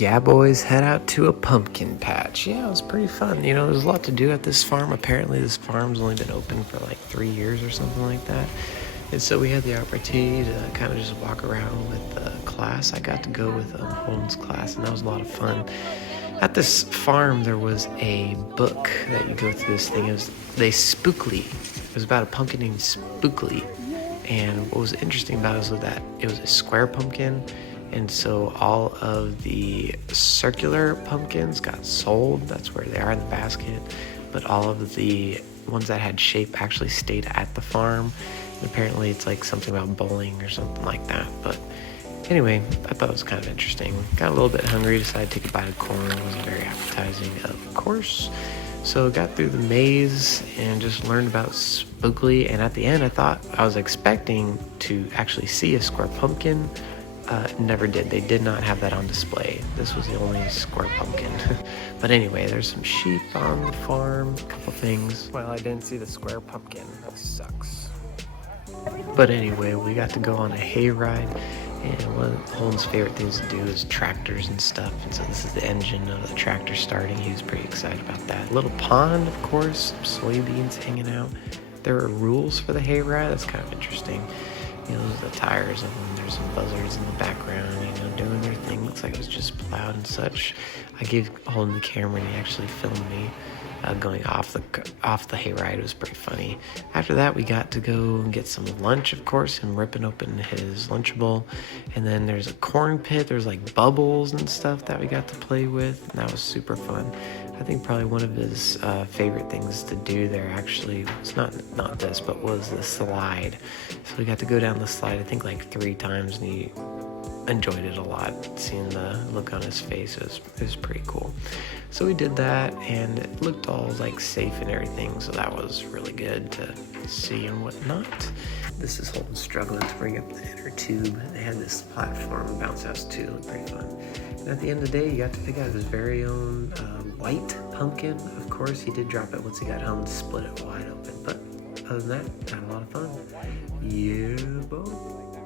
Yeah, boys, head out to a pumpkin patch. Yeah, it was pretty fun. There's a lot to do at this farm. Apparently, this farm's only been open for like 3 years or something like that. And so we had the opportunity to kind of just walk around with the class. I got to go with Holden's class, and that was a lot of fun. At this farm, there was a book that you go through this thing. Spookly. It was about a pumpkin named Spookly. And what was interesting about it was that it was a square pumpkin, and so all of the circular pumpkins got sold. That's where they are in the basket. But all of the ones that had shape actually stayed at the farm. And apparently it's like something about bowling or something like that. But anyway, I thought it was kind of interesting. Got a little bit hungry, decided to take a bite of corn. It was very appetizing, of course. So got through the maze and just learned about Spookly. And at the end, I was expecting to actually see a square pumpkin. Never did. They did not have that on display. This was the only square pumpkin. But anyway, there's some sheep on the farm, a couple things. Well, I didn't see the square pumpkin. That sucks. But anyway, we got to go on a hayride. And one of Holden's favorite things to do is tractors and stuff. And so this is the engine of the tractor starting. He was pretty excited about that. Little pond, of course, some soybeans hanging out. There are rules for the hayride. That's kind of interesting. There's the tires and then there's some buzzards in the background, doing their thing. Looks like it was just plowed and such. I gave Holden the camera and he actually filmed me going off the hayride. It was pretty funny. After that, we got to go and get some lunch, of course, and ripping open his Lunchable. And then there's a corn pit. There's like bubbles and stuff that we got to play with, and that was super fun. I think probably one of his favorite things to do there actually was not this, but was the slide. So we got to go down the slide, I think like 3 times, and he enjoyed it a lot. Seeing the look on his face, it was pretty cool. So we did that, and it looked all like safe and everything, so that was really good to see and whatnot. This is Holden struggling to bring up the inner tube. They had this platform bounce house too. It looked pretty fun. And at the end of the day, you got to pick out his very own white pumpkin. Of course, he did drop it once he got home to split it wide open, but other than that, had a lot of fun. Yeah, boy.